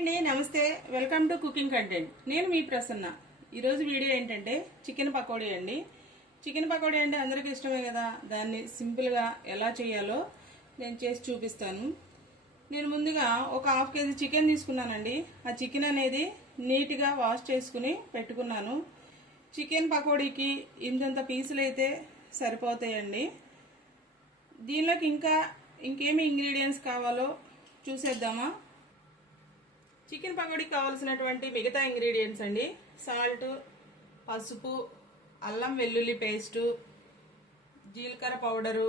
అండి, నమస్తే. Welcome to cooking content. నేను మీ ప్రసన్న. ఈరోజు వీడియో ఏంటంటే చికెన్ పకోడీ అండి. చికెన్ పకోడీ అంటే అందరికీ ఇష్టమే కదా. దాన్ని సింపుల్గా ఎలా చేయాలో నేను చేసి చూపిస్తాను. నేను ముందుగా ఒక హాఫ్ కేజీ చికెన్ తీసుకున్నానండి. ఆ చికెన్ అనేది నీట్గా వాష్ చేసుకుని పెట్టుకున్నాను. చికెన్ పకోడీకి ఇంతంత పీసులు అయితే సరిపోతాయండి. దీనిలోకి ఇంకేమి ఇంగ్రీడియంట్స్ కావాలో చూసేద్దామా. చికెన్ పకోడీకి కావాల్సినటువంటి మిగతా ఇంగ్రీడియంట్స్ అండి: సాల్ట్, పసుపు, అల్లం వెల్లుల్లి పేస్టు, జీలకర్ర పౌడరు,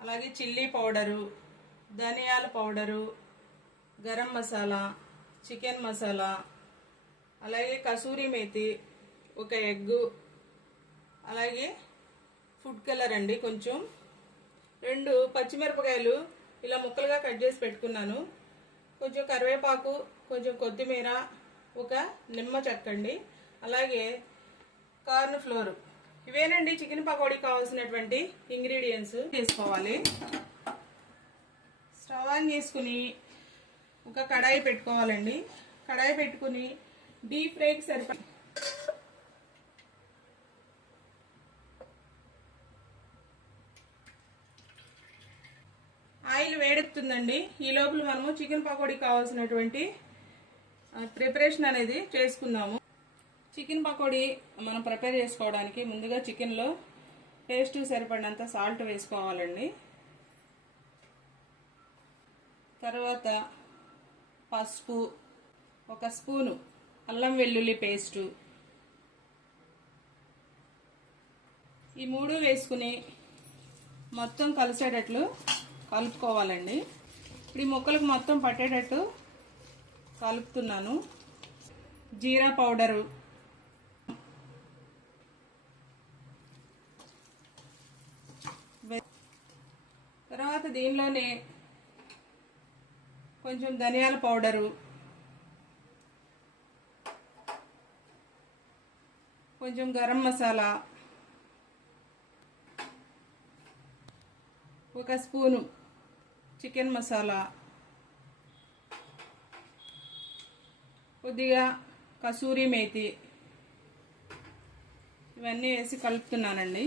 అలాగే చిల్లీ పౌడరు, ధనియాల పౌడరు, గరం మసాలా, చికెన్ మసాలా, అలాగే కసూరి మేతి, ఒక ఎగ్గు, అలాగే ఫుడ్ కలర్ అండి, కొంచెం 2 పచ్చిమిరపకాయలు ఇలా ముక్కలుగా కట్ చేసి పెట్టుకున్నాను, కొంచెం కరివేపాకు, కొంచెం కొత్తిమీర, ఒక నిమ్మ చెక్కండి, అలాగే కార్న్ ఫ్లోర్. ఇవేనండి చికెన్ పకోడీ కావాల్సినటువంటి ఇంగ్రీడియంట్స్. తీసుకోవాలి. స్టవ్ ఆన్ చేసుకుని ఒక కడాయి పెట్టుకోవాలండి. కడాయి పెట్టుకుని డీప్ ఫ్రైకి సరిపడ ఆయిల్ వేడెక్కుతుందండి. ఈ లోపల మనము చికెన్ పకోడీ కావాల్సినటువంటి ప్రిపరేషన్ అనేది చేసుకుందాము. చికెన్ పకోడీ మనం ప్రిపేర్ చేసుకోవడానికి ముందుగా చికెన్లో పేస్ట్ సరిపడినంత సాల్ట్ వేసుకోవాలండి. తర్వాత పసుపు, 1 స్పూను అల్లం వెల్లుల్లి పేస్టు, ఈ 3 వేసుకుని మొత్తం కలిసేటట్లు కలుపుకోవాలండి. ఇప్పుడు ఈ ముక్కలకు మొత్తం పట్టేటట్టు కలుపుతున్నాను. జీరా పౌడరు, తర్వాత దీనిలోనే కొంచెం ధనియాల పౌడరు, కొంచెం గరం మసాలా, 1 స్పూను చికెన్ మసాలా, కొద్దిగా కసూరి మేతి, ఇవన్నీ వేసి కలుపుతున్నానండి.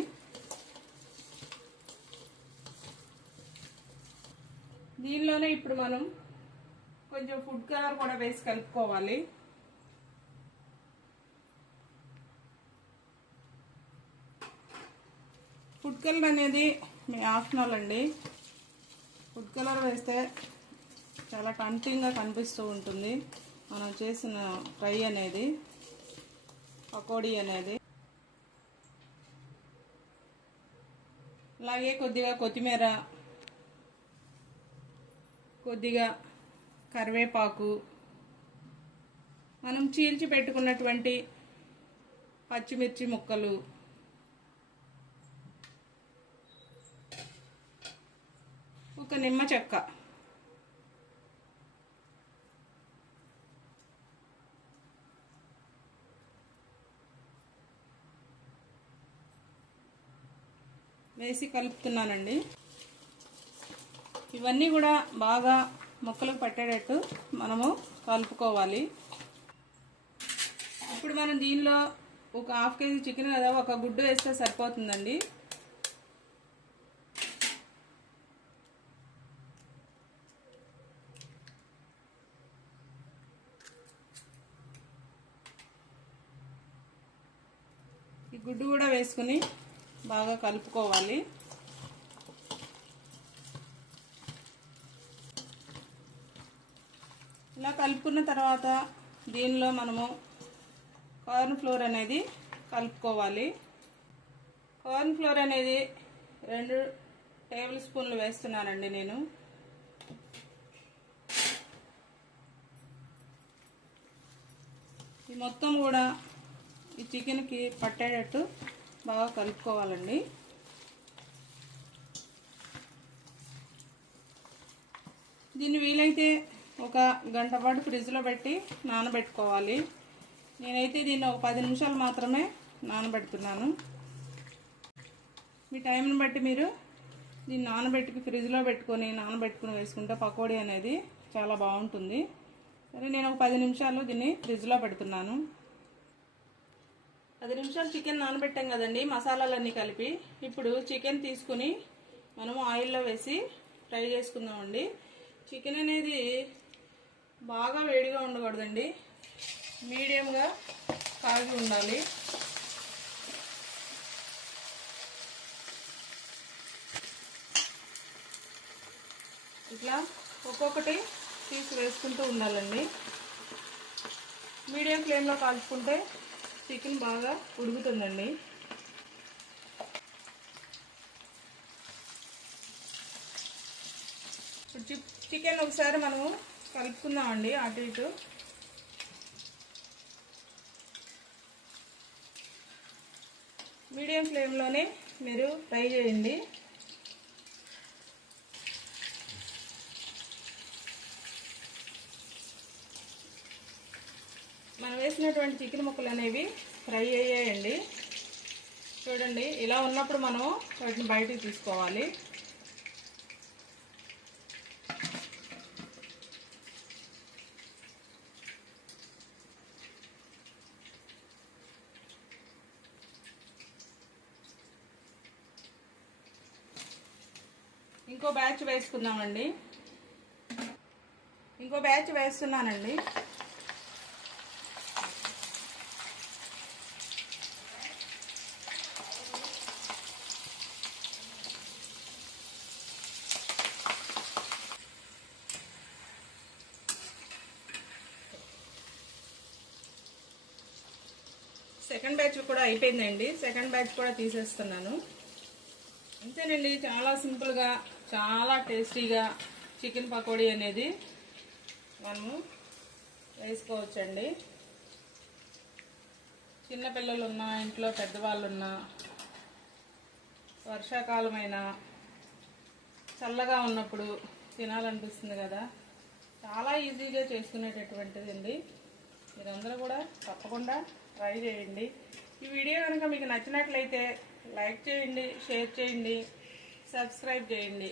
దీనిలోనే ఇప్పుడు మనం కొంచెం ఫుడ్ కలర్ కూడా వేసి కలుపుకోవాలి. ఫుడ్ కలర్ అనేది మీ ఆప్షనల్ అండి. ఫుడ్ కలర్ వేస్తే చాలా టెంప్టింగ్గా కనిపిస్తూ ఉంటుంది మనం చేసిన ఫ్రై అనేది, పకోడీ అనేది. అలాగే కొద్దిగా కొత్తిమీర, కొద్దిగా కరివేపాకు, మనం చీల్చి పెట్టుకున్నటువంటి పచ్చిమిర్చి ముక్కలు, ఒక నిమ్మ చెక్క, వేసి కలుపుతున్నానండి. ఇవన్నీ కూడా బాగా ముక్కలకు పట్టేటట్టు మనము కలుపుకోవాలి. ఇప్పుడు మనం దీనిలో ఒక హాఫ్ కేజీ చికెన్ కదా, ఒక గుడ్డు వేస్తే సరిపోతుందండి. ఈ గుడ్డు కూడా వేసుకుని బాగా కలుపుకోవాలి. ఇలా కలుపుకున్న తర్వాత దీనిలో మనము కార్న్ ఫ్లోర్ అనేది కలుపుకోవాలి. కార్న్ ఫ్లోర్ అనేది 2 టేబుల్ స్పూన్లు వేస్తున్నానండి నేను. ఈ మొత్తం కూడా ఈ చికెన్కి పట్టేటట్టు బాగా కలుపుకోవాలండి. దీన్ని వీలైతే ఒక గంట పాటు ఫ్రిడ్జ్లో పెట్టి నానబెట్టుకోవాలి. నేనైతే దీన్ని ఒక 10 నిమిషాలు మాత్రమే నానబెడుతున్నాను. మీ టైంని బట్టి మీరు దీన్ని నానబెట్టుకు ఫ్రిడ్జ్లో పెట్టుకొని నానబెట్టుకుని వేసుకుంటే పకోడీ అనేది చాలా బాగుంటుంది. సరే, నేను ఒక 10 నిమిషాలు దీన్ని ఫ్రిడ్జ్లో పెడుతున్నాను. 10 నిమిషాలు చికెన్ నానబెట్టాం కదండి మసాలాలన్నీ కలిపి. ఇప్పుడు చికెన్ తీసుకుని మనం ఆయిల్లో వేసి ఫ్రై చేసుకుందామండి. చికెన్ అనేది బాగా వేడిగా ఉండకూడదండి, మీడియంగా కాగి ఉండాలి. ఇట్లా ఒక్కొక్కటి తీసి వేసుకుంటూ ఉండాలండి. మీడియం ఫ్లేమ్లో కాల్చుకుంటే చికెన్ బాగా ఉడుకుతుందండి. ఇప్పుడు చికెన్ ఒకసారి మనము కలుపుకుందామండి అటు ఇటు. మీడియం ఫ్లేమ్లోనే మీరు ఫ్రై చేయండి. మనం వేసినటువంటి చికెన్ ముక్కలు అనేవి ఫ్రై అయ్యాయండి. చూడండి, ఇలా ఉన్నప్పుడు మనం వాటిని బయటికి తీసుకోవాలి. ఇంకో బ్యాచ్ వేసుకుందామండి. ఇంకో బ్యాచ్ వేస్తున్నానండి. సెకండ్ బ్యాచ్ కూడా అయిపోయిందండి. సెకండ్ బ్యాచ్ కూడా తీసేస్తున్నాను. అంతేనండి, చాలా సింపుల్గా చాలా టేస్టీగా చికెన్ పకోడీ అనేది మనము వేసుకోవచ్చండి. చిన్నపిల్లలు ఉన్నా, ఇంట్లో పెద్దవాళ్ళు ఉన్నా, వర్షాకాలమైనా చల్లగా ఉన్నప్పుడు తినాలనిపిస్తుంది కదా, చాలా ఈజీగా చేసుకునేటటువంటిది అండి. మీరందరూ కూడా తప్పకుండా ట్రై చేయండి. ఈ వీడియో కనుక మీకు నచ్చినట్లయితే లైక్ చేయండి, షేర్ చేయండి, సబ్స్క్రైబ్ చేయండి.